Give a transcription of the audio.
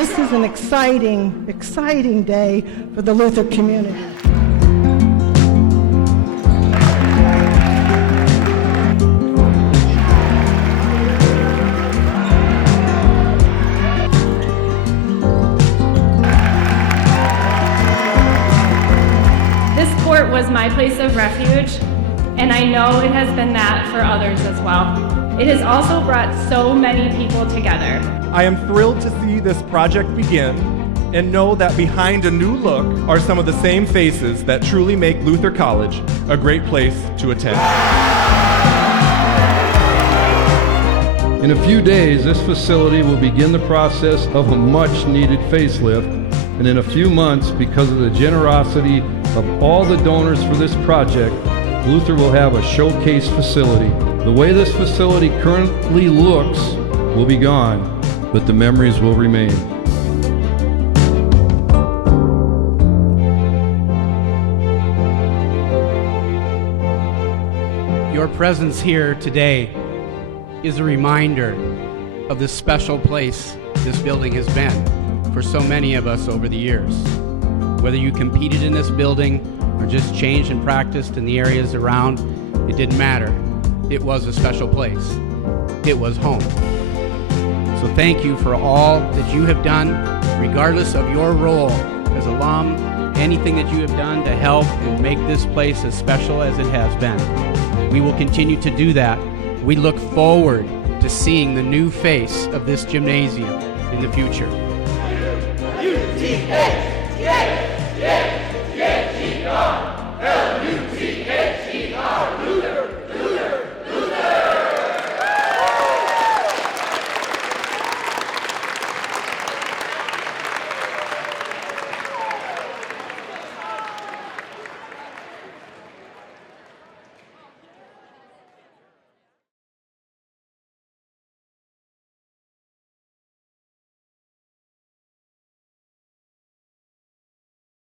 This is an exciting, exciting day for the Luther community. This court was my place of refuge, and I know it has been that for others as well. It has also brought so many people together. I am thrilled to see this project begin and know that behind a new look are some of the same faces that truly make Luther College a great place to attend. In a few days, this facility will begin the process of a much-needed facelift, and in a few months, because of the generosity of all the donors for this project, Luther will have a showcase facility. The way this facility currently looks will be gone, but the memories will remain. Your presence here today is a reminder of the special place this building has been for so many of us over the years. Whether you competed in this building or just changed and practiced in the areas around, it didn't matter. It was a special place. It was home. So thank you for all that you have done, regardless of your role as alum, anything that you have done to help and make this place as special as it has been. We will continue to do that. We look forward to seeing the new face of this gymnasium in the future. UTA!